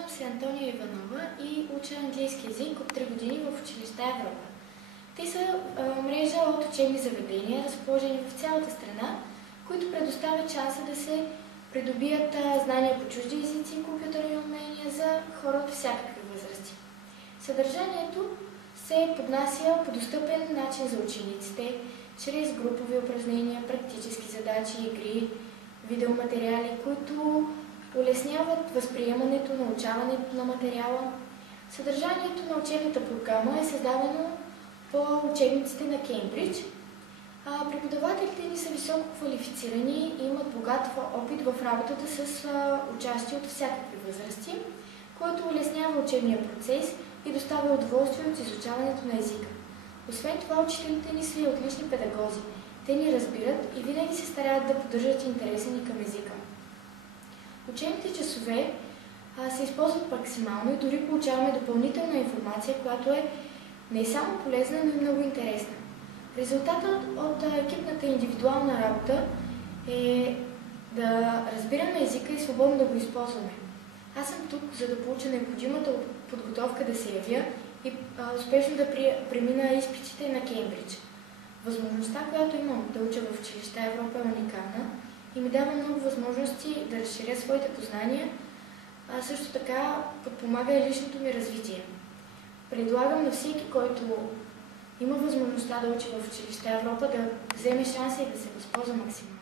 Казвам се Антония Иванова и уча английски език от 3 години в училища Европа. Те са мрежа от учебни заведения, разположени в цялата страна, които предоставят шанса да се придобият знания по чужди езици и компютърни умения за хора от всякакви възрасти. Съдържанието се поднася по достъпен начин за учениците, чрез групови упражнения, практически задачи, игри, видеоматериали, които улесняват възприемането, научаването на материала. Съдържанието на учебната програма е създадено по учебниците на Кеймбридж. Преподавателите ни са високо квалифицирани и имат богат опит в работата с участие от всякакви възрасти, което улеснява учебния процес и доставя удоволствие от изучаването на езика. Освен това, учителите ни са и отлични педагози. Те ни разбират и винаги се стараят да поддържат интереса ни към езика. Учебните часове се използват максимално и дори получаваме допълнителна информация, която е не само полезна, но и много интересна. Резултатът от екипната индивидуална работа е да разбираме езика и свободно да го използваме. Аз съм тук, за да получа необходимата подготовка да се явя и успешно да премина изпитите на Кеймбридж. Възможността, която имам да уча в училища Европа, е уникална и ми дава много възможности да разширя своите познания, а също така подпомага и личното ми развитие. Предлагам на всеки, който има възможността да учи в училища Европа, да вземе шанса и да се възползва максимално.